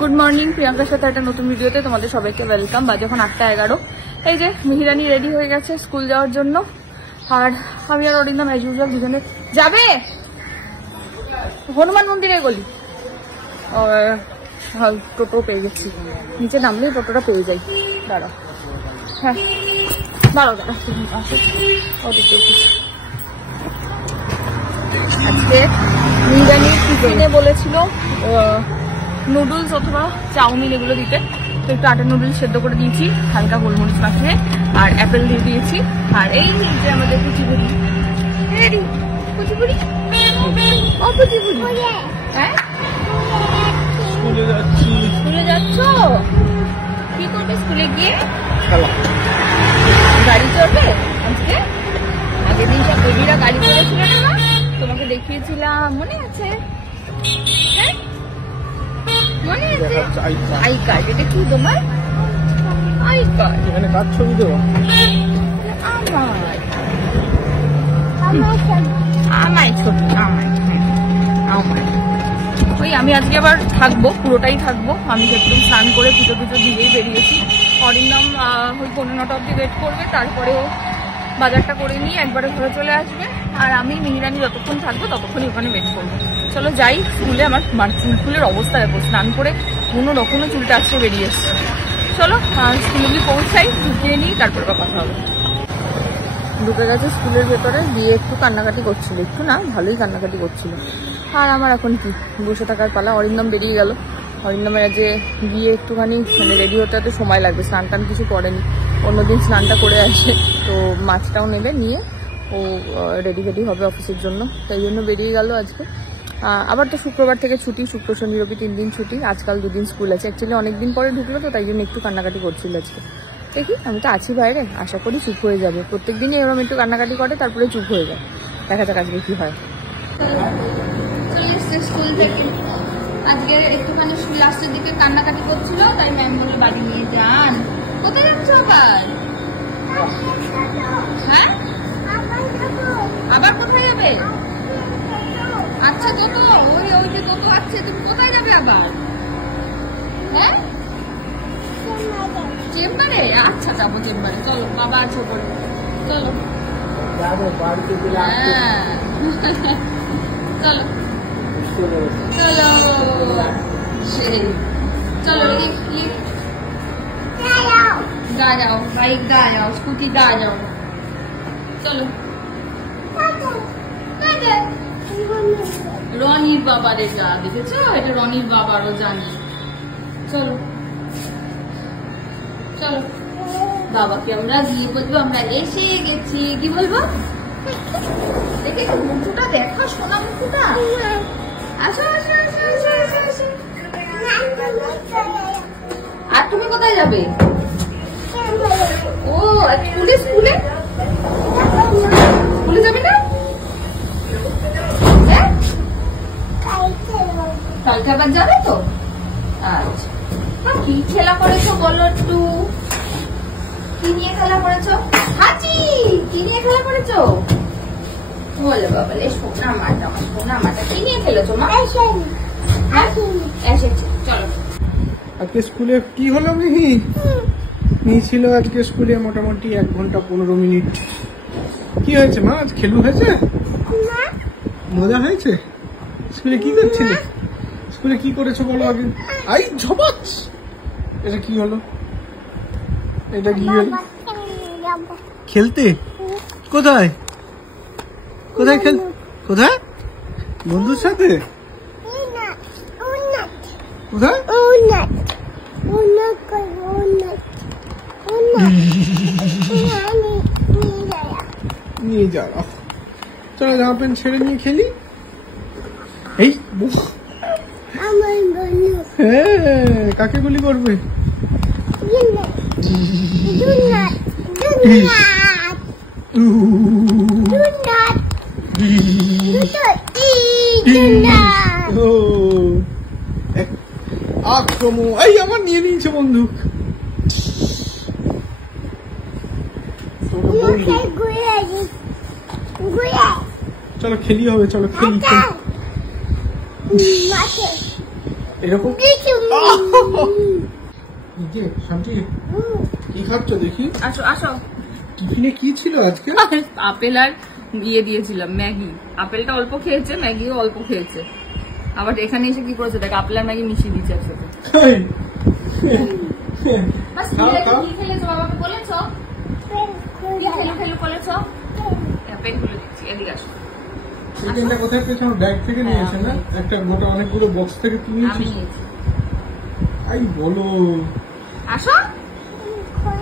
Good morning, প্রিয়াঙ্কার সাথে একটা নতুন ভিডিওতে তোমাদের সবাইকে ওয়েলকাম। বাজে এখন 8:11। এই যে মিহিরানি রেডি হয়ে গেছে স্কুল যাওয়ার জন্য, আর আমি আর অরিন্দম অ্যাজ ইউজুয়াল দুজনে যাবে হনুমান মন্দিরে গলি। টোটো পেয়ে গেছি, নিচে নামলে টোটোটা পেয়ে যাই। দাঁড়াও, হ্যাঁ দাঁড়াও দাঁড়াও, আজকে মিহিরানি টিফিনে বলেছিল নুডলস অথবা চাউমিন এগুলো দিতে, তো একটু আটা নুডলস সেদ্ধ করে দিয়েছি হালকা গোলমরিচ মাখিয়ে, আর অ্যাপেল দিয়ে দিয়েছি। আর এই যে আমাদের কুচিপুরি, হ্যাঁ স্কুলে যাচ্ছ? কি করবে স্কুলে গিয়ে? গাড়ি চড়বে আজকে? আগের দিন সব বেবিরা গাড়ি চড়েছিল না, তোমাকে দেখিয়েছিলাম, মনে আছে? হ্যাঁ মনে আছে? আই কার্ড, এটা কি তোমার আই কার্ড? এখানে কার ছবি দেবো? আমার ছবি, আমার ওই আমি আজকে আবার থাকবো, পুরোটাই থাকবো। আমি একদম স্নান করে পুজো টুজো দিয়েই বেরিয়েছি। অরিন্দম ওই 9:15 অব্দি ওয়েট করবে, তারপরেও বাজারটা করে নিয়ে একবারে ঘরে চলে আসবে। আর আমি মিহিরানি যতক্ষণ থাকবো ততক্ষণই ওখানে ওয়েট করবো। চলো যাই স্কুলে। আমার চুল ফুলের অবস্থা দেখো, স্নান করে কোনো রকমও চুলটা আজকে বেরিয়ে এসছে। চলো স্কুলে গিয়ে পৌঁছাই, ঢুকিয়ে নিই, তারপরে কথা হবে। ঢুকে গেছে স্কুলের ভেতরে, দিয়ে একটু কান্নাকাটি করছিল, একটু না ভালোই কান্নাকাটি করছিল। আর আমার এখন কি বসে থাকার পালা। অরিন্দম বেরিয়ে গেল। অরিন্দমের আজকে গিয়ে একটুখানি রেডি হতে হতে সময় লাগবে, স্নান টান কিছু করেনি, অন্যদিন স্নানটা করে আসে। তো মাছটাও নেবে, নিয়ে ও রেডি হবে অফিসের জন্য, তাই জন্য বেরিয়ে গেল আজকে। আবার তো শুক্রবার থেকে ছুটি, শুক্র শনি রবি 3 দিন ছুটি, আজকাল 2 দিন স্কুল আছে। অ্যাকচুয়ালি অনেকদিন পরে ঢুকলো তো, তাই জন্য একটু কান্নাকাটি করছিল আজকে। দেখি, আমি তো আছি বাইরে, আশা করি চুপ হয়ে যাবে। প্রত্যেক দিনই এরকম একটু কান্নাকাটি করে, তারপরে চুপ হয়ে যায়। দেখা যাক আজকে কি হয়। চলে এসছে স্কুল থেকে। আজকে একটুখানি লাস্টের দিকে কান্নাকাটি করছিল, তাই ম্যাম বলে বাড়ি নিয়ে যান। কোথায় যাচ্ছ আবার? হ্যাঁ আবার কোথায় যাবে? আচ্ছা toto, ওই যে toto আছে, তুমি কোথায় যাবে আবার? হ্যাঁ চেম্বারে? আচ্ছা যাবো চেম্বারে, চলো বাবা আছে ওপরে, চলো হ্যাঁ চলো চলো সেই চলো, গা যাও, বাইক গা যাও, স্কুটি গা যাও, চলো। রনির বাবারে যা, দেখেছো? এটা রনির বাবারও জানি। চলো চলো, বাবাকে আমরা গিয়ে বলবো আমরা এসে গেছি। কি বলবো? দেখে মুখটা দেখো, সোনা মুখটা। আসো আসো আসো আসো আসো আসো। আর তুমি কোথায় যাবে? ও স্কুলে স্কুলে স্কুলে যাবে না? কালকে আবার যাবে তো? আচ্ছা, কি খেলা করেছো বলো একটু? কি নিয়ে খেলা করেছো? হাঁচি কি নিয়ে খেলা করেছো বলো বাবা? সোনা মাটা, সোনা মাটা কি নিয়ে খেলেছো মা? এসেছে, চলো। আজকে স্কুলে কি হলো মিহি? ছিল আজকে স্কুলে মোটামুটি 1 ঘন্টা 15 মিনিট। কি হয়েছে মা? আজ খেলু হয়েছে? মজা হয়েছে? স্কুলে কি করছিলে? স্কুলে কি করেছো বলো আগে? আই ঝপাচ, এটা কি হলো? এটা কি হলো? খেলতে? কোথায় কোথায় খেল? কোথায়? বন্ধুর সাথে? কোথায়? নিয়ে যাও, চলো জামা প্যান্ট ছেড়ে নিয়ে খেলি। এই হ্যাঁ, কাকে গুলি করবে? আক্রমণ! এই আমার নিয়ে নিয়েছে বন্দুক। চলো খেলি হবে, চলো খেলি। এরকম শান্তি কি খাচ্ছ দেখি? আসো আসো। টিফিনে কি ছিল আজকে? আপেল আর ইয়ে দিয়েছিলাম, ম্যাগি। আপেলটা অল্প খেয়েছে, ম্যাগিও অল্প খেয়েছে। আবার এখানে এসে কি করেছে দেখ, আপেল আর ম্যাগি মিশিয়ে দিচ্ছে একসাথে। কি খেলেছো বাবাকে বলেছো? বলেছো? পেন খুলে দিচ্ছি, এদিকে আসো। চিকেনটা কোথায় পেয়েছো? আমার ব্যাগ থেকে নিয়েছে না? একটা মোটা অনেকগুলো বক্স থেকে তুমি আমি নিয়েছি। আই বলো। আসো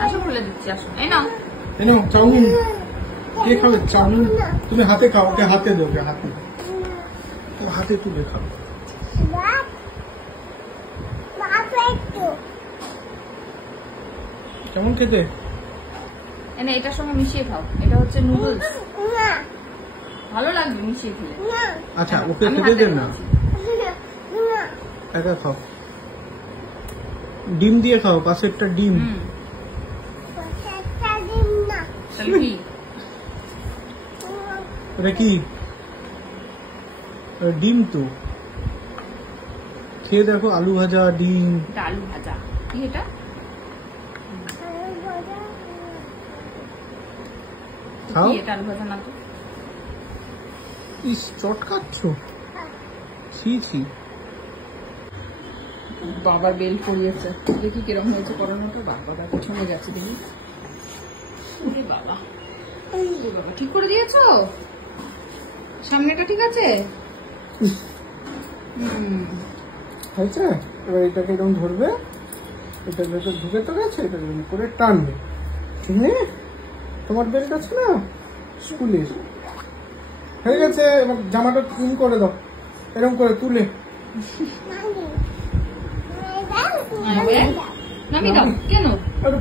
আসো, খুলে দিচ্ছি, আসো। এই নাও চাউমিন। কে খাবে চাউমিন? তুমি হাতে খাও, ওকে হাতে দেবে, হাতে হাতে তুলে খাও। কেমন খেতে? এনে এটার সঙ্গে মিশিয়ে খাও, এটা হচ্ছে নুডলস। ভালো লাগবে মিশিয়ে খেলে। আচ্ছা ওকে খেতে দেন না, একা খাও। ডিম দিয়ে খাও, পাশে একটা ডিম। এটা কি? ডিম তো খেয়ে দেখো। আলু ভাজা, ডিম। আলু ভাজা কি এটা? খাও। এটা আলু ভাজা না তো। ইস, চট খাচ্ছ? ছি ছি। বাবার বেল পড়িয়েছে, দেখি কিরকম হয়েছে করানোটা। বাবা পেছনে গেছে, দেখি। বাবা বাবা ঠিক করে দিয়েছো? সামনেটা ঠিক আছে? হয়েছে। এবার এটাকে এরকম ধরবে, এটা ভেতর ঢুকে তো গেছে, এটা এরকম করে টানবে। তুমি তোমার বেল্ট আছে না স্কুলের, হয়ে গেছে। এবার জামাটা ইন করে দাও, এরকম করে তুলে। নামি দাও। কেন?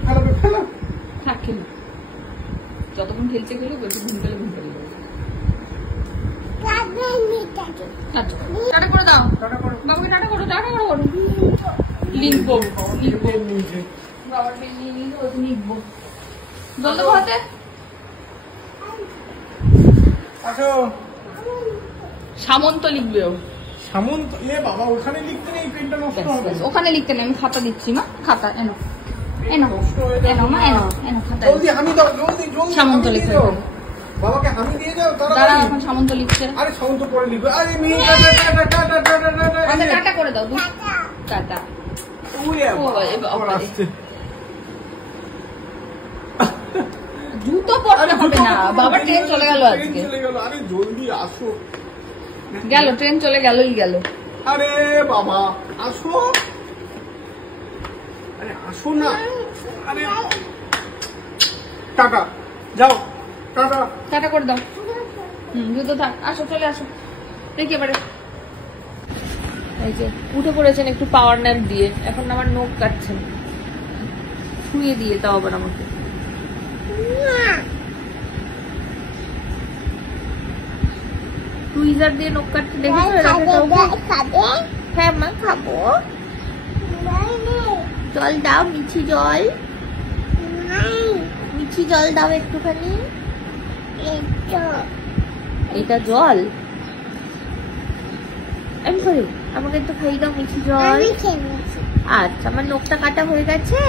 ফেলাবে, ফেলা থাক, খেলো। যতক্ষণ খেলছে খেলো, বেশি ঘুম পেলে ঘুম পেলে। আচ্ছা টাটা করে দাও। বাবাকে টাটা করো, টাটা করো। লিখবো বাবার বেল নিয়ে নিলে ওতে লিখবো। জল দেবো হাতে। সামন্ত লিখবে ও। সামন্ত? বাবা ওখানে লিখতে নেই, পেনটা নষ্ট হবে। ওখানে লিখতে নেই, আমি খাতা দিচ্ছি মা। খাতা এনো, এনো এনো মা, এনো এনো খাতা। জলদি হামি দাও, জলদি জলদি। সামন্ত লিখে দাও বাবাকে, হামি দিয়ে যাও। দাঁড়া, এখন সামন্ত লিখছে। আরে সামন্ত পরে লিখবে। আরে মেয়ে টাটা করে দাও। টাটা। জুতো পড়তে হবে না, বাবা ট্রেন চলে গেল আজকে। আরে জলদি আসো। গেল ট্রেন, চলে গেলই গেল। আরে বাবা আসো, আরে আসো না। আরে টাটা, যাও টাটা। টাটা করে দাও। জুতো থাক, আসো চলে আসো। দেখি এবারে এই যে উঠে পড়েছেন একটু পাওয়ার ন্যাপ দিয়ে, এখন আমার নখ কাটছেন শুয়ে দিয়ে। তাও আবার আমাকে টুইজার দিয়ে নখ কাটতে দেখেছো? হ্যাঁ মা খাবো। জল দাও, মিঠি জল। মিঠি জল দাও একটুখানি। এটা জল? আমি খাই, আমাকে একটু খাইয়ে দাও মিঠি জল। আচ্ছা, আমার নখটা কাটা হয়ে গেছে,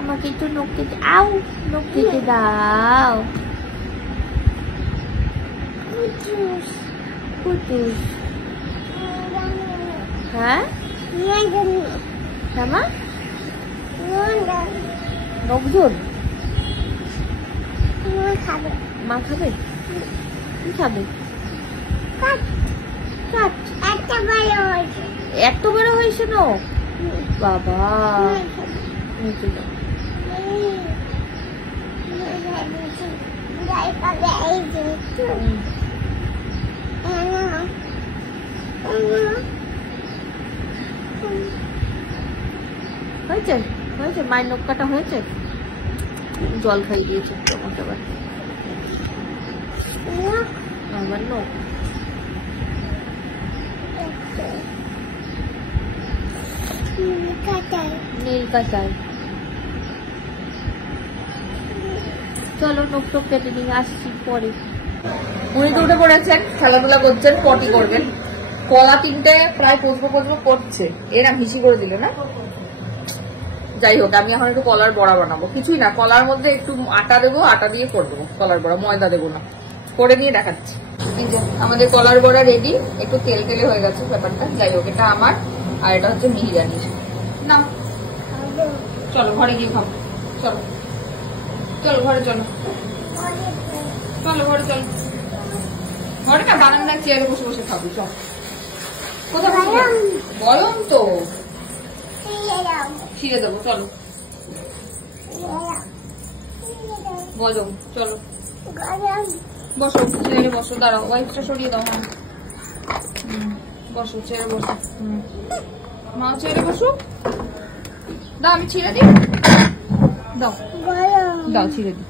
আমাকে একটু নখ কেটে আও, নখ কেটে দাও। কুটুস। হ্যাঁ মা, নখ ধর। মা খাবে? কি খাবে? এত বড় হয়েছে নখ বাবা। হয়েছে হয়েছে, মায়ের নখ কাটা হয়েছে। জল খাইয়ে দিয়েছে তোমাকে আবার। আমার নখ নীল কাটাই। চলো নখ টক কেটে নিয়ে আসছি পরে। উনি তো উঠে পড়েছেন, খেলাধুলা করছেন, পটি করবেন। কলা তিনটে প্রায় পচবো করছে, এরা মিশি করে দিল না। যাই হোক, আমি এখন একটু কলার বড়া বানাবো। কিছুই না, কলার মধ্যে একটু আটা দেবো, আটা দিয়ে করে দেবো কলার বড়া, ময়দা দেবো না। করে দিয়ে দেখাচ্ছি। এই যে আমাদের কলার বড়া রেডি। একটু তেল তেলে হয়ে গেছে ব্যাপারটা। যাই হোক, এটা আমার আর এটা হচ্ছে মিহিরানির। না চলো ঘরে গিয়ে খাবো। চলো চলো ঘরে চলো, চলো ঘরে চলো। ঘরে না বারান্দার চেয়ারে বসে বসে খাবো। চল। কোথায় গরম তো, ছিঁড়ে দেবো। চলো গরম, চলো বসো, চেয়ারে বসো। দাঁড়াও, ওয়াইফটা সরিয়ে দাও। হ্যাঁ বসো, চেয়ারে বসো। মা চেয়ারে বসো। দাও, আমি ছিঁড়ে দিই। দাও দাও, ছিঁড়ে দিই।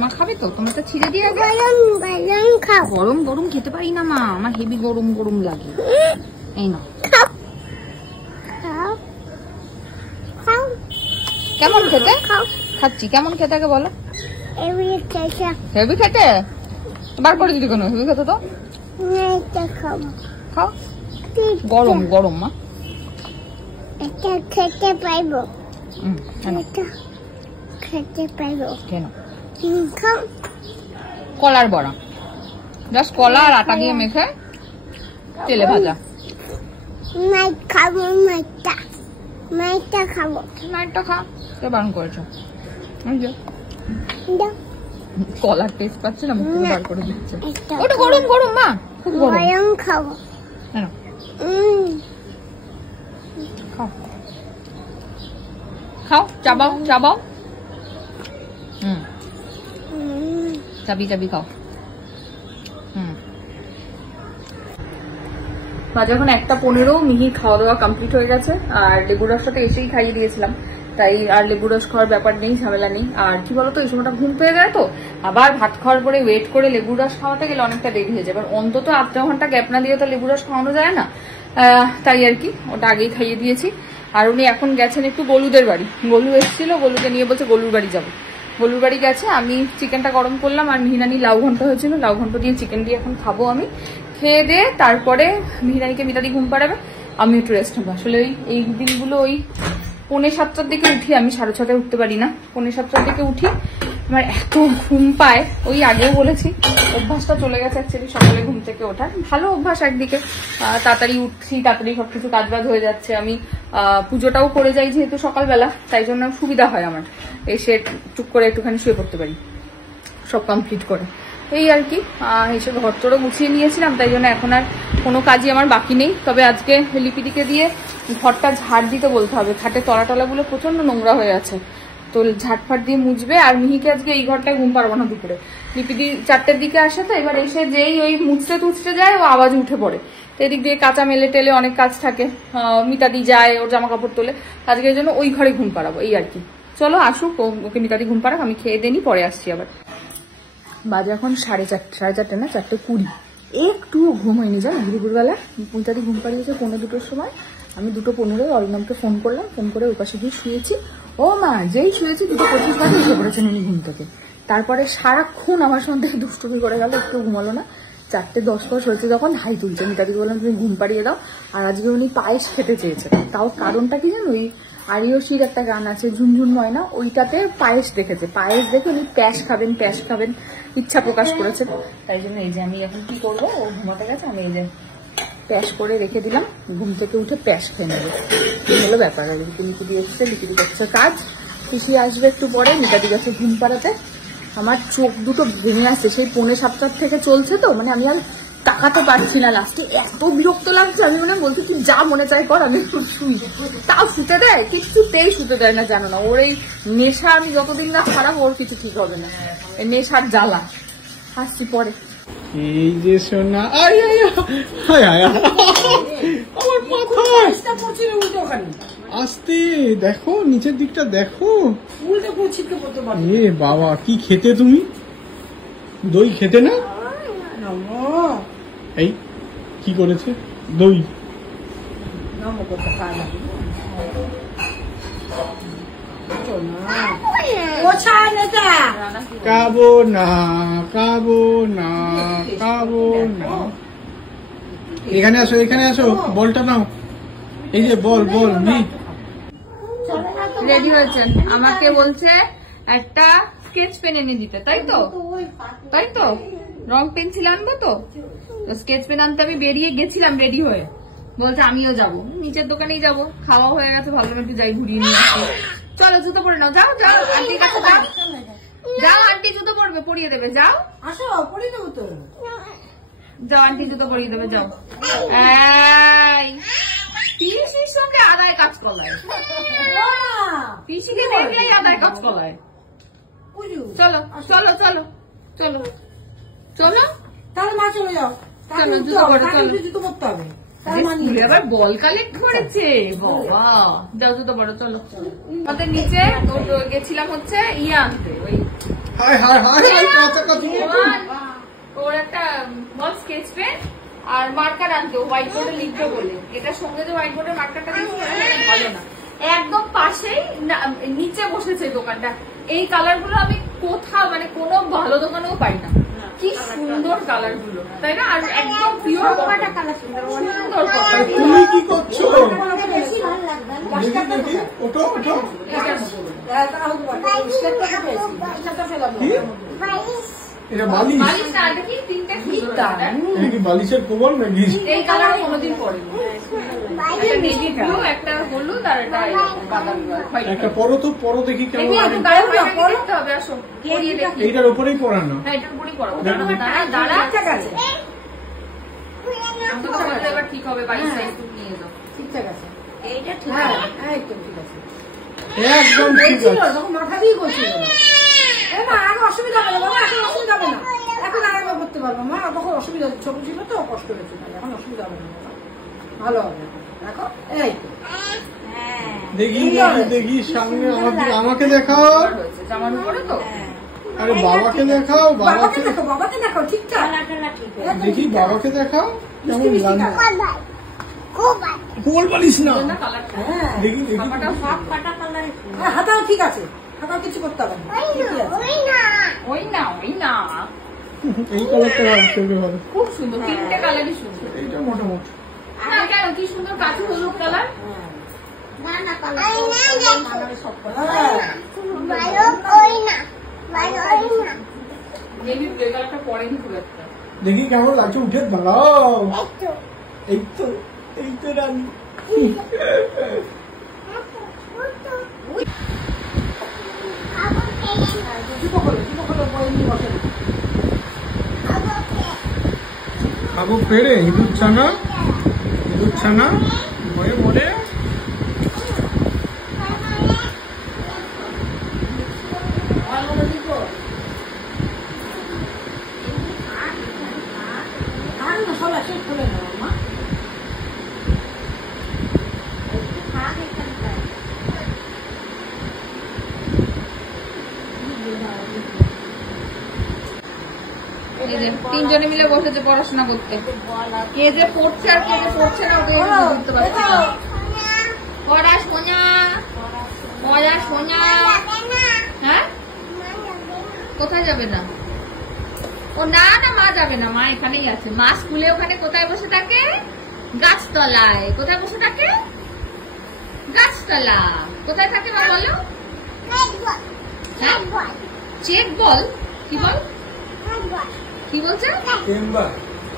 মা খাবে তো? তুমি তো ছিঁড়ে দিয়ে গরম গরম খেতে পারি না মা, আমার হেভি গরম গরম লাগে। এই না, কেমন খেতে? খাচ্ছি। কেমন খেতে আগে বলো। হেভি খেতে? বার করে দিদি কেন? হেভি খেতে তো খাও। গরম গরম মা খেতে পাইবো, কেন? কলার বড়া, জাস্ট কলা আর আটা দিয়ে মেখে তেলে ভাজা। খাবো মাইটা খাবো। নাইটটা খা, কে বারণ করেছো? কলার টেস্ট পাচ্ছে না, মুখ বার করে দিচ্ছে। ওটা গরম গরম মা, খুব গরম। খাবো। খাও খাও, চাবাও চাবাও। চাবি চাবি খাও। বাজে এখন 1:15। মিহির খাওয়া দাওয়া কমপ্লিট হয়ে গেছে, আর লেবু রসটা এসেই খাইয়ে দিয়েছিলাম, তাই আর লেবু রস খাওয়ার ব্যাপার নেই, ঝামেলা নেই। আর কি বলতো, এই সময়টা ঘুম পেয়ে যায় তো, আবার ভাত খাওয়ার পরে ওয়েট করে লেবু রস খাওয়াতে গেলে অনেকটা দেরি হয়ে যায়। এবার অন্তত 8 ঘন্টা গ্যাপ না দিয়ে তো লেবু রস খাওয়ানো যায় না, তাই আর কি ওটা আগেই খাইয়ে দিয়েছি। আর উনি এখন গেছেন একটু গলুদের বাড়ি। গলু এসেছিল, গলুকে নিয়ে বলছে গলুর বাড়ি যাবো। গলুর বাড়ি গেছে। আমি চিকেনটা গরম করলাম, আর মিহিরানি লাউ ঘন্ট হয়েছিল, লাউ ঘন্ট দিয়ে চিকেন দিয়ে এখন খাবো। আমি খেয়ে দিয়ে তারপরে মিহিরানিকে মিতাদি ঘুম পাড়াবে, আমি একটু রেস্ট নেবো। আসলে এই দিনগুলো ওই 6:45-র দিকে উঠি, আমি 6:30 উঠতে পারি না, 6:45-র দিকে উঠি। আমার এত ঘুম পায়, ওই আগেও বলেছি, অভ্যাসটা চলে গেছে অ্যাকচুয়ালি সকালে ঘুম থেকে ওঠার। ভালো অভ্যাস একদিকে, তাড়াতাড়ি উঠছি, তাড়াতাড়ি সবকিছু কাজবাজ হয়ে যাচ্ছে। আমি পুজোটাও করে যাই যেহেতু সকালবেলা, তাই জন্য সুবিধা হয় আমার, এসে টুক করে একটুখানি শুয়ে পড়তে পারি সব কমপ্লিট করে। এই আর কি, এসে ঘর তোরও গুছিয়ে নিয়েছিলাম, তাই জন্য এখন আর কোনো কাজই আমার বাকি নেই। তবে আজকে লিপিদিকে দিয়ে ঘরটা ঝাড় দিতে বলতে হবে, খাটে তলাটলাগুলো প্রচন্ড নোংরা হয়ে আছে, তো ঝাটফাট দিয়ে মুছবে। আর মিহিকে আজকে এই ঘরটায় ঘুম পারবো না দুপুরে। লিপিদি 4টের দিকে আসে, তো এবার এসে যেই ওই মুছতে তুছতে যায়, ও আওয়াজ উঠে পড়ে। তো এদিক দিয়ে কাঁচা মেলে টেলে অনেক কাজ থাকে, মিতাদি যায়, ওর জামা কাপড় তোলে। আজকে এই জন্য ওই ঘরে ঘুম পাড়াবো, এই আর কি। চলো আসুক, ওকে মিতাদি ঘুম পাড়াক, আমি খেয়ে দেনি, পরে আসছি আবার। বাজে এখন 4:30 না, 4:20। একটু ঘুম হয়নি জানো দুপুরবেলা। মিতাদি ঘুম পাড়িয়েছে 1:45-র সময়। আমি 2:15 অরিন্দমকে ফোন করলাম, ফোন করে ওর পাশে গিয়ে শুয়েছি। ও মা, যেই শুয়েছি 2:25 বাজে উঠে পড়েছেন উনি ঘুম থেকে। তারপরে সারাক্ষণ আমার সঙ্গে দুষ্টুমি করে গেল, একটু ঘুমালো না। 4:10 হয়েছে যখন হাই তুলছে। মিতাদিকে বললাম তুমি ঘুম পাড়িয়ে দাও। আর আজকে উনি পায়েস খেতে চেয়েছে, তাও কারণটা কি জানো, ওই আরিয়সীর একটা গান আছে ঝুনঝুন ময়না, ওইটাতে পায়েস দেখেছে, পায়েস দেখে উনি প্যাস খাবেন ইচ্ছা প্রকাশ করেছেন। তাই জন্য এই যে আমি এখন কি করবো, ও ঘুমাতে গেছে, আমি এই যে প্যাস করে রেখে দিলাম, ঘুম থেকে উঠে প্যাস খেয়ে নেবো। এই হলো ব্যাপার। আর লিপিদি এসছে, লিপিদি করছে কাজ, পিসি আসবে একটু পরে, মিতাদি গেছে ঘুম পাড়াতে। আমার চোখ দুটো ভেঙে আসছে, সেই 6:45 থেকে চলছে তো, মানে আমি আর তাকাতে পারছি না। লাস্টে এত বিরক্ত লাগছে, আমি মনে বলছি তুই যা মনে চাই কর, আমি শুই। তাও শুতে দেয়, কিছুতেই শুতে দেয় না, জানো না। ওর এই নেশা আমি যতদিন না খারাপ, ওর কিছু ঠিক হবে না, এই নেশার জ্বালা। আসছি পরে। এই যে সোনা, আমার মাথা আস্তে দেখো, নিচের দিকটা দেখো। এ বাবা, কি খেতে তুমি? দই খেতে না? এই কি করেছে? দই কাবো না, কাবো না, কাবো না। এখানে আসো, এখানে আসো, বলটা নাও। এই যে বল বল নি। রেডি হয়েছেন, আমাকে বলছে একটা স্কেচ পেন এনে দিতে, তাই তো? তাই তো, রং পেন্সিল আনবো তো স্কেচ পেন আনতে আমি বেরিয়ে গেছিলাম রেডি হয়ে। বলছে আমিও যাবো, নিচের দোকানেই যাবো, খাওয়া হয়ে গেছে, ভাবলাম একটু যাই ঘুরিয়ে নিয়ে আসি। চলো জুতো পরে নাও, যাও যাও আন্টির কাছে যাও, যাও আন্টি জুতো পরবে, পরিয়ে দেবে, যাও আসো পরিয়ে দেবো তো। যাও আন্টি জুতো পরিয়ে দেবে, যাও। এই পিসির সঙ্গে আদায় কাজ করায়, পিসিকে দেখলেই আদায় কাজ করায়। চলো চলো চলো চলো চলো, তাহলে মা চলে যাও। চলো জুতো পরো, চলো জুতো পরতে হবে। স্কুলে আবার বল কালেক্ট করেছে বাবা, যাও জুতো পরো, চলো। আমাদের নিচে গেছিলাম হচ্ছে ইয়ে আনতে, ওই হায় হায় হায় হায়, কাছাকাছি। ওর একটা বল স্কেচ পেন আর মার্কার আনতে, হোয়াইট বোর্ডে লিখবে বলে। এটার সঙ্গে যে হোয়াইট বোর্ডের মার্কারটা দিয়েছে ভালো না, একদম পাশেই নিচে বসেছে দোকানটা। এই কালার গুলো আমি কোথাও মানে কোনো ভালো দোকানেও পাই না। কি সুন্দর কালার গুলো, তাই না? আর একদম পিওর কালার, সুন্দর। তুমি কি করছো? বেশি ভালো লাগবে। দেখি দেখি, ওঠো ওঠো। এটা বালিশ? বালিশ না, দেখি তিনটে সুন্দর। এটা কি বালিশের কোমল নাকি? এই কালার কোনোদিন পরেনি। একটা নেভি ব্লু, একটা হলুদ আর একটা বাদামি হোয়াইট। একটা পরো তো, পরো দেখি কেমন দেখি লাগে। একটু গায়ে দেখতে হবে, আসো পরিয়ে দেখি। এইটার উপরেই পরানো। হ্যাঁ এটার উপরেই পরাবো, দাঁড়া দাঁড়া, ঠিক আছে এবার ঠিক হবে। 22 সাইজ নিয়ে যাও, ঠিকঠাক আছে। এইটা ঠিক হ্যাঁ আছে। একদম ঠিক আছে। একদম ঠিক বলছিল আছে। তখন মাথা দিয়ে বলছিল না আর অসুবিধা হবে না বাবা, এখন অসুবিধা হবে না, এখন আরাম করতে পারবো মা। তখন অসুবিধা হচ্ছে, ছোট ছিল তো কষ্ট হয়েছে, এখন অসুবিধা হবে না, ভালো হবে। দেখো এই তো দেখি দেখি দেখি, সামনে আমাকে দেখাও। হয়েছে জামার উপরে তো। আরে বাবাকে দেখাও, বাবাকে বাবাকে দেখো, বাবাকে দেখো ঠিকঠাক। টালা ঠিক আছে। একদম দেখি, ঠিকঠাক। বাবাকে দেখাও কেমন মিষ্টি লাগে। কালার। কোবাই কোবাই কোমল বালিশ না। না কালারটা হ্যাঁ দেখি দেখি জামাটা সব কাটা কালার। হ্যাঁ, হাতাও ঠিক আছে, হাতাও কিছু করতে হবে না, ওই ঠিকই না আছে। ওই না। ওই না ওই না, এই কালারটা ভালো চলবে ভালো। খুব সুন্দর, তিনটে কালারই সুন্দর। এইটা মোটামুটি। না কেন, কি সুন্দর কাঁচি হলুদ কালার। না না কালার। ওই না দেখো। কালারে সব কথা। ভালো ওই না। ভালো ওই না। নেভি ব্লু কালারটা পরেনি খুব একটা। দেখি কেমন লাগছে, উঠে দাঁড়াও। একটু। এই তো, এই তো রানী। জুতো খোলো, জুতো খোলো, বই নিয়ে বসে। খাবো পেড়ে ইঁদুর ছানা, ইঁদুর ছানা মরে মরে। আর না সব আছে, খোলে না মা। এই যে তিনজনে মিলে বসেছে পড়াশোনা করতে, কে যে পড়ছে আর কে যে পড়ছে না ওদের বুঝতে পারছি না। পড়াশোনা পড়াশোনা, হ্যাঁ কোথায় যাবে না? ও না না মা যাবে না, মা এখানেই আছে। মা স্কুলে ওখানে কোথায় বসে থাকে? গাছতলায়। কোথায় বসে থাকে? গাছতলা। কোথায় থাকে মা বলো? হ্যাঁ চেক বল, কি বল, কি বলছে? চেম্বার।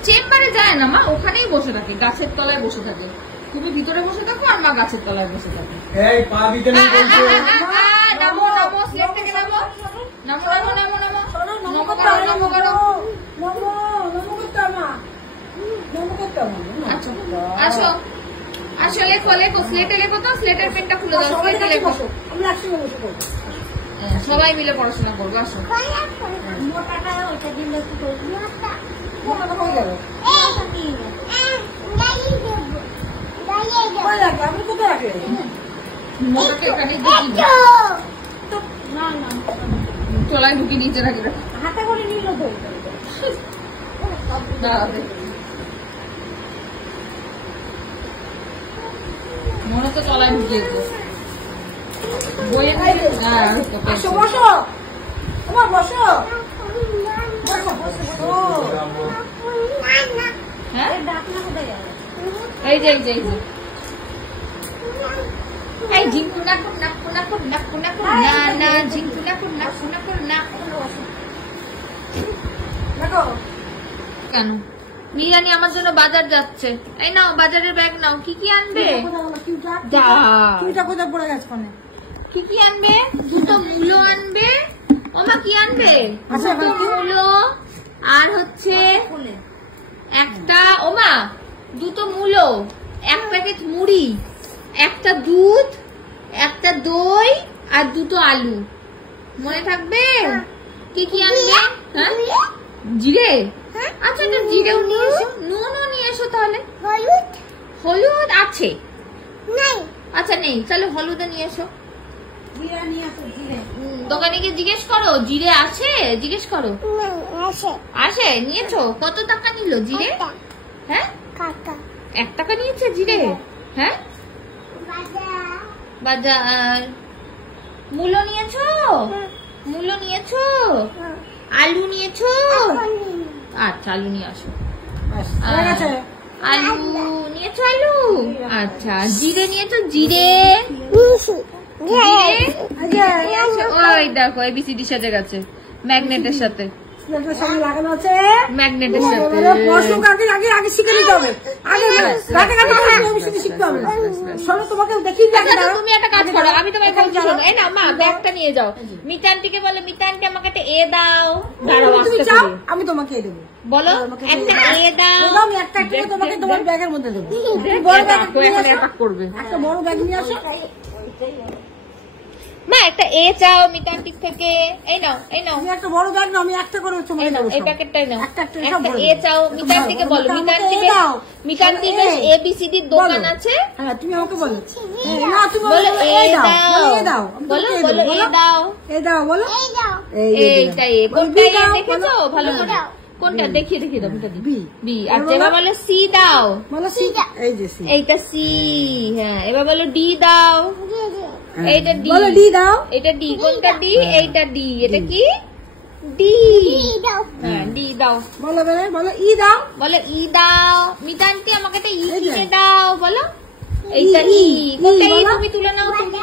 চেম্বারে যায় না মা, ওখানেই বসে থাকে, গাছের তলায় বসে থাকে। তুমি ভিতরে বসে থাকো আর মা গাছের তলায় বসে থাকে। এই পা দিতে নেই বলছে। নামো নামো, স্লেট থেকে নামো, নামো নামো নামো নামো, শোনো, নমো নমো করতে করো হবে, নমো করো। নমো, নমো করতে হবে না। নমো করতে হবে না। আচ্ছা আসো আসো, লেখো লেখো, স্লেটে লেখো তো, স্লেটের পেনটা খুলে দাও, সবাই স্লেটে একসাথে লেখো। বসো, আমরা একসঙ্গে বসে করবো। হ্যাঁ, সবাই মিলে পড়াশোনা করবো, আসো। মোটাটা ওটা দিলে একটু করবি একটা। মোটাটা হয়ে যাবে। কোথায় রাখবে? আপনি কোথায় রাখবেন? মোটাকে এখানে ঢুকিয়ে দাও। না না চলায় ঢুকিয়ে নিচে রাখি, হাতে করে নিল তো। দাঁড়াবে। মনে তো তলায় ঢুকিয়েছে বইয়ের। হ্যাঁ আসো, বসো। আমার বসো। বসো, বসো, বসো। হ্যাঁ এই যে এই যে এই যে এই ঝিঙ্কু না কর না কর না কর না কর না কর না না ঝিঙ্কু না কর না কর না কর না দেখো কেন মিরানি আমার জন্য বাজার যাচ্ছে এই নাও বাজারের ব্যাগ নাও কি কি আনবে যা কিউটা কোথায় পড়ে গেছে কোনে কি কি আনবে দুটো মূলো আনবে ওমা কি আনবে আচ্ছা, দুটো মূলো আর হচ্ছে একটা ওমা দুটো মূলো এক প্যাকেট মুড়ি একটা দুধ একটা দই আর দুটো আলু মনে থাকবে কি কি আনবে হ্যাঁ জিরে আচ্ছা তো জিরেও নিয়ে এসো নুনও নিয়ে এসো তাহলে হলুদ হলুদ আছে নাই আচ্ছা নেই তাহলে হলুদে নিয়ে এসো জিরা নিয়ে আসো জিরে দোকানে গিয়ে জিজ্ঞেস করো জিরে আছে জিজ্ঞেস করো নাই আছে আছে নিয়েছো কত টাকা নিল জিরে হ্যাঁ কাকা 1 টাকা নিয়েছে জিরে হ্যাঁ বাজার বাজার মূলো নিয়েছো মূলো নিয়েছো আলু নিয়েছো আচ্ছা আলু নিয়ে আসো ব্যাস হয়ে গেছে আলু নিয়েছো আলু আচ্ছা জিরে নিয়েছো জিরে নিশি ওই দেখো এবিসিডি সাথে গেছে ম্যাগনেটের সাথে প্লেটের সঙ্গে লাগানো আছে ম্যাগনেটের সাথে প্রশ্ন আগে আগে আগে শিখে নিতে হবে আগে গাতে গাতে প্রশ্ন শিখতে হবে না শোনো তোমাকে দেখি আচ্ছা, তো তুমি একটা কাজ করো আমি তোমায় বলছি শোনো এই না মা ব্যাগটা নিয়ে যাও মিতানটিকে বলে মিতানটি আমাকে একটা এ দাও দাঁড়াও তুমি আস্তে চাও করে আমি তোমাকে দেবো বলো একটা এ দাও আমি একটা একটা তোমাকে তোমার ব্যাগের মধ্যে দেবো বড় ব্যাগ তো এখন অ্যাটাক করবে একটা বড় ব্যাগ নিয়ে আসো মা একটা এ চাও মিতানটি থেকে এই নাও তুমি একটা বড় ব্যাগ নাও আমি একটা করে তোমাকে এই নাও দেবো এই প্যাকেটটাই নাও একটা একটা একটা বড় এ চাও মিতানটিকে বলো মিতানটিকে দাও। মিতানটির বেশ এবিসিডি দোকান আছে হ্যাঁ তুমি আমাকে বলো না তুমি বলো এ এ দাও দাও বলো বলো এ দাও এ দাও বলো এই দাও এইটা এ কোনটা এ দেখেছো ভালো করে কোনটা দেখিয়ে দেখিয়ে দাও কোনটা বি বি আর এবার বলো সি দাও বলো সি এই যে সি এইটা সি হ্যাঁ এবার বলো ডি দাও এইটা ডি বলো ডি দাও এটা ডি কোনটা ডি এইটা ডি এটা কি ডি দাও হ্যাঁ ডি দাও বলো বলো ই দাও বলো ই দাও মিতান্তি আমাকে একটা ই এই যে। কিনে দাও বলো এইটা ই কোনটা ই বলো। তুমি তুলে নাও তুমি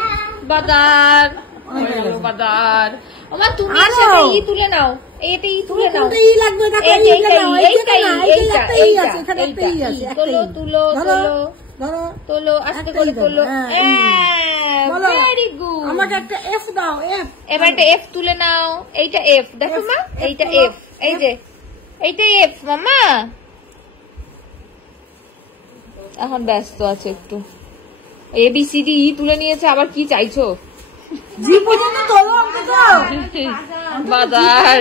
বাজার হয়ে গেল। বাজার ওমা তুমি আরো। একটা ই তুলে নাও এইটা ই তুলে নাও কোনটা ই লাগবে দেখো এই যে, এইটা নাও এইটা এইটা, নাও এইটা, এইটা ই এইটা, আছে এখানে একটা ই এইটা, আছে ই। একটা তোলো, ই। তুলো, ধরো, তোলো। ধরো তোলো আস্তে একটা করে ই দাও। তোলো হ্যাঁ, বলো। ভেরি গুড আমাকে একটা এফ দাও এফ এবার একটা এফ তুলে নাও এইটা এফ দেখো F, মা F এইটা তুলো। এফ এই যে এইটা এফ মামা এখন ব্যস্ত আছে একটু এবিসিডি ই তুলে নিয়েছে আবার কি চাইছো জি পর্যন্ত তোলো অন্তত বাজার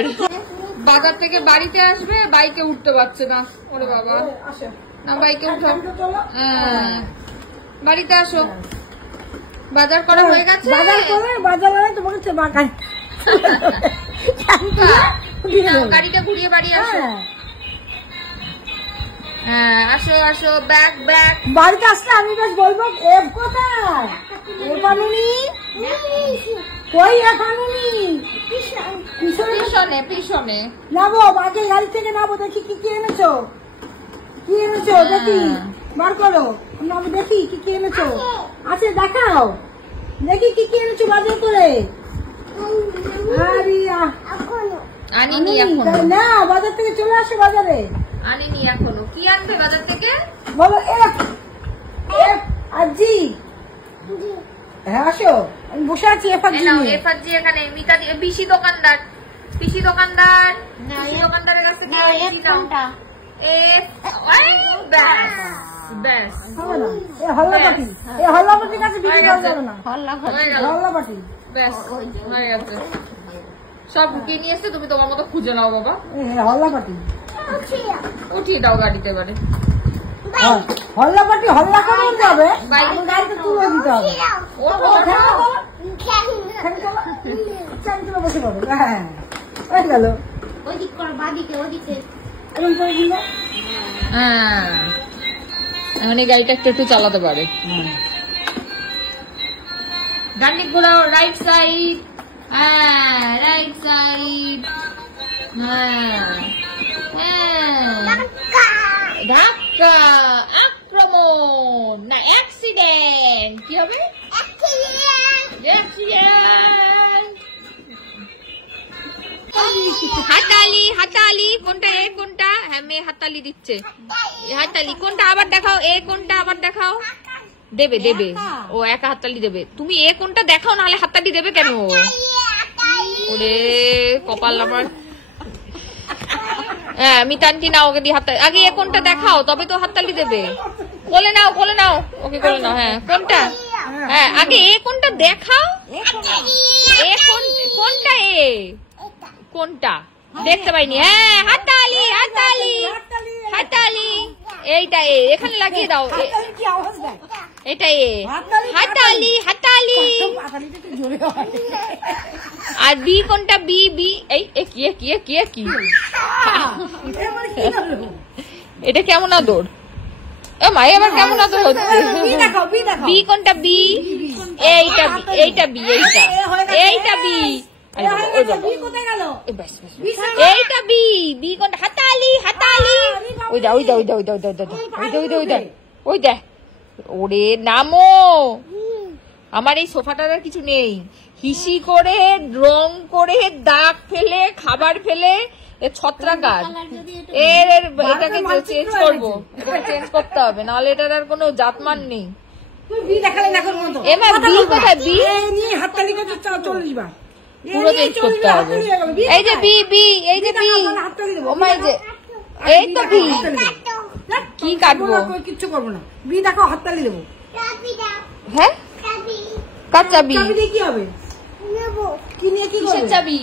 বাজার থেকে বাড়িতে আসবে বাইকে উঠতে পারছে না ওরে বাবা আসো না বাইকে উঠো একটা তোলো হ্যাঁ। বাড়িতে আসো বাজার করা হয়ে গেছে বাজার করে বাজার মানে তোমাকে বাগান নাও, গাড়িটা ঘুরিয়ে বাড়ি আসো হ্যাঁ আসো আসো ব্যাগ ব্যাগ বাড়িতে আসলে আমি বেশ বলবো এফ কোথায় এফ আনুনি কই এফ আনুনি পিছনে পিছনে পিছনে নামো বাজে গাড়ি থেকে নামো দেখি কি কি এনেছো কি এনেছো দেখি বার করো নামো দেখি কি কি এনেছো আছে দেখাও দেখি কি কি এনেছো বাজার করে আরে আনিনি এখনো না বাজার থেকে চলে আসো বাজারে আনিনি এখনো কি আনবে বাজার থেকে বলো এফ এফ আজি হ্যাঁ আসো আমি বসে আছি এফ আজি নাও নিয়ে এফআরজি এখানে মিতা পিসি দোকানদার পিসি দোকানদারের কাছে দিয়ে পিসি দাও। এফ ওই ব্যাস ব্যাস হবে না এ হল্লাপাটি এ হল্লাপাটির কাছে বিক্রি করা যাবে না হয়ে গেল হল্লাপাটি ব্যাস হয়ে গেছে সব ঢুকিয়ে নিয়ে এসছে তুমি তোমার মতো খুঁজে নাও বাবা এ হল্লাপাটি উঠিয়ে দাও গাড়িতে এবারে হল্লাপাটি হল্লা করে উঠতে হবে বাইরে আমি গাড়িতে তুলে দিতে হবে ওঠো ওঠো, ওঠো। এখানে চলো চাবি তুলে বসে পড়ো হ্যাঁ হয়ে গেল ওদিক কর বাদিকে ওদিকে এরকম করে দিল হ্যাঁ এখন এই গাড়িটা একটু একটু চালাতে পারে ডান্ডিক ঘোরাও রাইট সাইড হ্যাঁ রাইট সাইড হ্যাঁ হ্যাঁ ধাক্কা, আক্রমণ না অ্যাক্সিডেন্ট, কি হবে? অ্যাক্সিডেন্ট। হাতালি, হাতালি কোনটা? এ কোনটা? হ্যাঁ মেয়ে হাতালি দিচ্ছে। হাতালি কোনটা আবার দেখাও, এ কোনটা আবার দেখাও। দেবে দেবে, ও একা হাততালি দেবে। তুমি এ কোনটা দেখাও, নাহলে হাততালি দেবে কেন? ওরে কপাল আমার। হ্যাঁ মিতান্টি নাও, ওকে দিয়ে হাততালি। আগে এ কোনটা দেখাও, তবে তো হাততালি দেবে। কোলে নাও, কোলে নাও, ওকে কোলে নাও। হ্যাঁ কোনটা? হ্যাঁ আগে এ কোনটা দেখাও। এ কোনটা? এ কোনটা দেখতে পাইনি। হ্যাঁ হাততালি, হাততালি, হাততালি। এইটা এ, এখানে লাগিয়ে দাও। কি আওয়াজ দেয়? এটা এ, হাতালি, হাতালি। আর বি কোনটা? বি, বি এই কি কি কি কি? এটা কেমন আদর? ও মা এবার কেমন আদর হচ্ছে? বি কোনটা? বি এইটা, এইটা বি, এইটা এইটা বি। এইটা বি, বি কোনটা? হাতালি, হাতালি। ওই দা, ওই দা, ওই দা, ওই দা, ওই দা, ওই দা, ওই দা, ওই দা, ওই দা। ওরে নামো, আমার এই সোফাটার আর কিছু নেই। হিসি করে, রং করে, দাগ ফেলে, খাবার ফেলে, ছত্রাকার। এটাকে চেঞ্জ করবো, চেঞ্জ করতে হবে, নাহলে এটার আর কোনো জাতমান নেই। এবার বি কোথায়? বি পুরো চেঞ্জ করতে হবে। এই যে বি, বি এই যে বি, ও মাই যে এই তো বি। কি কাটবো? কিচ্ছু করবো না। বি দেখো, হাততালি দেবো। হ্যাঁ কার চাবি? কি হবে? কি নিয়ে কি করবে? চাবি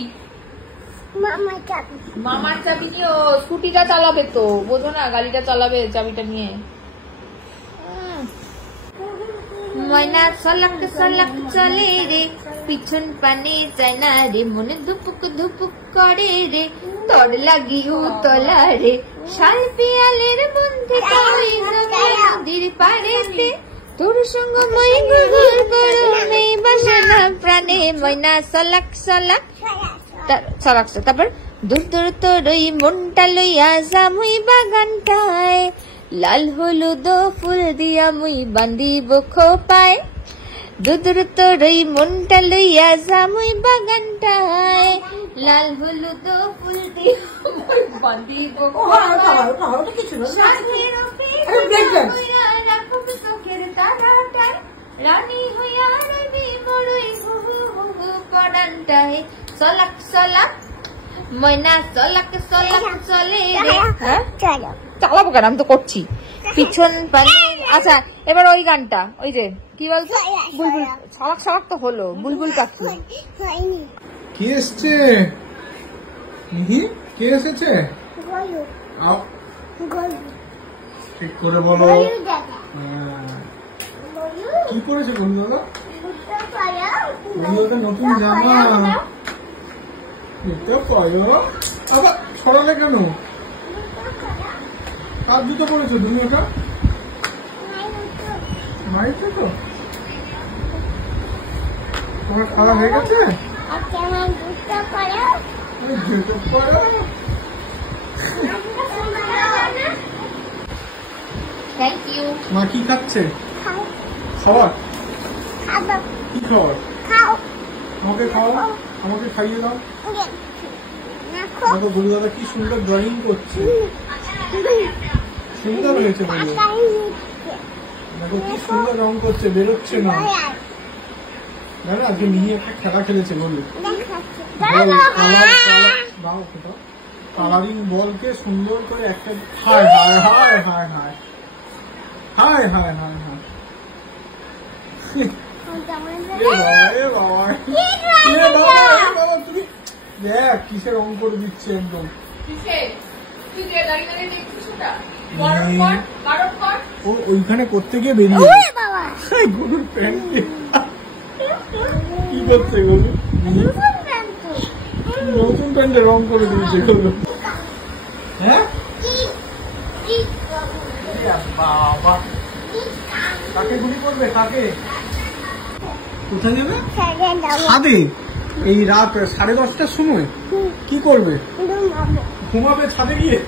মামার চাবি নিয়ে স্কুটিটা চালাবে তো, বোঝো না? গাড়িটা চালাবে চাবিটা নিয়ে। ময়না সলাক সলাক চলে রে, পিছন পানে যায় না রে, মনে ধুপুক ধুপুক করে রে, তোর লাগি উতলা রে, শাল পিয়ালের বন্ধে নদীর পাড়েতে, তোর সঙ্গ মই গুল করো নেই বাসনা প্রাণে। ময়না সলাক সলাক সলাক, তারপর দূর দূর তোর ওই মনটা লইয়া যামুই বাগানটায়, লাল হলুদ ফুল দিয়া মুই বান্ধিব খোপায়, দুদুর তোর ওই মনটা লইয়া যামুই বাগানটায়, লাল হলুদ ফুল দিয়া মুই বান্ধিব রানী হইয়া রবি বড়ই হুহু হুহু পড়ানটায়। সলাক সলাক ময়না সলাক সলাক চলে রে। চালাবো কেন, আমি তো করছি পিছন পানে। আচ্ছা এবার ওই গানটা, ওই যে কি বলতো, বুলবুল সলাক সলাক তো হলো, বুলবুল পাখি। কে এসছে? কে এসেছে? ঠিক করে বলো। কি করেছে বন্ধু দাদা? বন্ধুদের নতুন জামা। আবার ছড়ালে কেন? কার জুতো পরেছো তুমি? ওটা মাইছে তো, তোমার খারাপ হয়ে গেছে। জুতো পরো। Thank you. মা কি খাচ্ছে? খাবার? কি খাবার? আমাকে খাওয়া, আমাকে খাইয়ে দাও। দেখো গুরু দাদা কি সুন্দর ড্রয়িং করছে, সুন্দর হয়েছে বলো। দেখো কি সুন্দর রং করছে, বেরোচ্ছে না। দেখো আজকে মিনি একটা খেলা খেলেছে বলো, কালারিং বলকে সুন্দর করে একটা। হায় হায় হায় হায় হায় হায় হায় হায় হায়। দেখ কিসের রং করে দিচ্ছে একদম। ও ওইখানে করতে গিয়ে বেরিয়ে গরুর প্যান্ট। কি করছে গরু? নতুন প্যান্টে রং করে দিয়েছে গরু। হ্যাঁ বাবা, কাকে গুলি করবে? কাকে? কোথায় যাবে? ছাদে। এই রাত 10:30টার সময় কি করবে? ঘুমাবে ছাদে গিয়ে।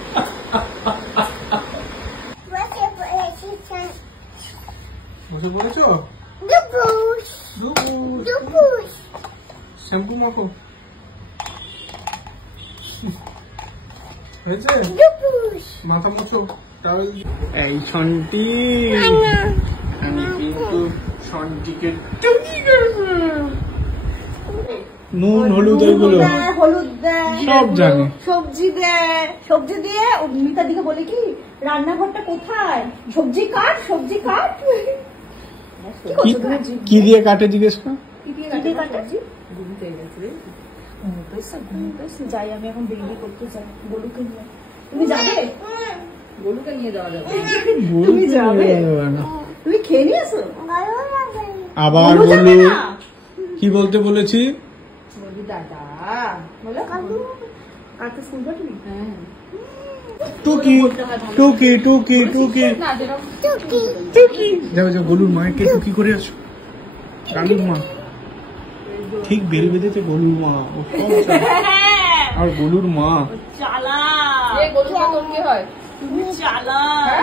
Dupus. ডুবুস। Dupus. শ্যাম্পু মাখো। হয়েছে? Dupus. মাথা মুছো টাওয়েল। এই সন্টি, আমি কিন্তু সন্টিকে টুকি করবো। নুন হলুদ ওইগুলো হলুদ দেয়, সব জানে। সবজি দেয়, সবজি দিয়ে মিতার দিকে বলে কি রান্নাঘরটা কোথায়, সবজি কাট, সবজি কাট। কি করছো তুমি? কি দিয়ে কাটে জিজ্ঞেস কর। কি দিয়ে কাটে? ঘুমতে গেছে রে, ঘুমতেছে। যাই আমি এখন বেরিয়ে করতে যাই গোলুকে নিয়ে। তুমি যাবে? গোলুকে নিয়ে যাওয়া যাবে। তুমি যাবে? তুমি খেয়ে নিয়েছো? আবার বলি কি বলতে বলেছি? বলি দাদা বলো কালকে স্কুল যাবি? হ্যাঁ। টুকি টুকি টুকি টুকি না যেরকম টুকি। যাও যাও, গলুর মাকে টুকি করে আসো। কালুর মা ঠিক বেল বেঁধেছে, গলুর মা ও সব জানে। আর গলুর মা, চালা এই গরুর মা তোর কি হয়? তুমি চালা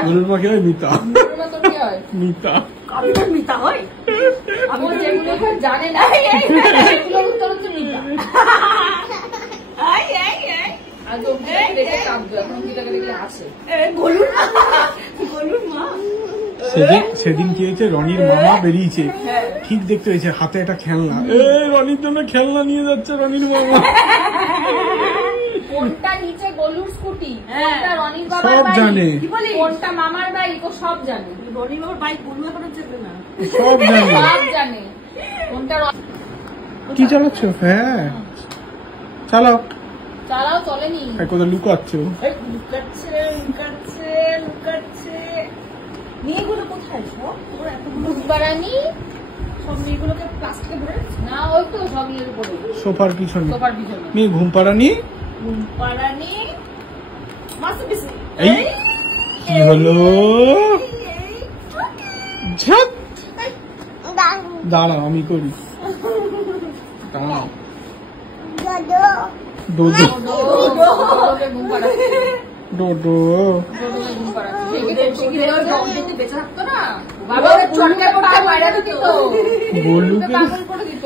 গলুর মা কি হয়? মিতা। গরুর মা তোর কি হয়? মিতা। কাপড় মিতা হয়। আমি যেগুলো জানে না সেগুলোর উত্তর হচ্ছে মিতা। আই আই আই আর অঙ্কিতাকে দেখে কাঁদবে, এখন অঙ্কিতাকে দেখলে হাসে। গলুর মা সেদিন কি হয়েছে, রনির মামা বেরিয়েছে, ঠিক দেখতে হয়েছে হাতে একটা খেলনা, এই রনির জন্য খেলনা নিয়ে যাচ্ছে রনির মামা। কোনটা নিচে গলুর স্কুটি, কোনটা রনির বাবার সব বাইক, জানে। কোনটা মামার বাইক, ও সব জানে। রনি বাবার বাইক গলু এখনো চেপে না। সব জানে। সব জানে। কোনটা কি চালাচ্ছ? হ্যাঁ চালাও। চালাও, চলেনি। কোথাও লুকাচ্ছ? লুকাচ্ছে লুকাচ্ছে লুকাচ্ছে। মেয়েগুলো কোথায় সব? ওর এতগুলো বারানি সব মেয়েগুলোকে প্লাস্টিকে ভরে না, ওই তো সব ইয়ের উপরে, সোফার পিছনে সোফার পিছনে। মেয়ে ঘুম পাড়ানি। পাড়ানি মাসে বেশি। এই কি হলো? ঝাপ। দাঁড়াও আমি করি। দাঁড়াও। ডোডো ডোডোকে ঘুম পাড়াচ্ছে, ডোডো ডোডোকে ঘুম পাড়াচ্ছে। যদি বেঁচে থাকতো না বাবা ওর চটকে পড়তে বাইরে দিত, গোলুকে পাগল করে দিত।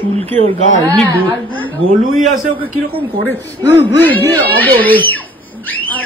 চুলকে ওর গা এমনি গোলুই আসে, ওকে কিরকম করে আদর। আর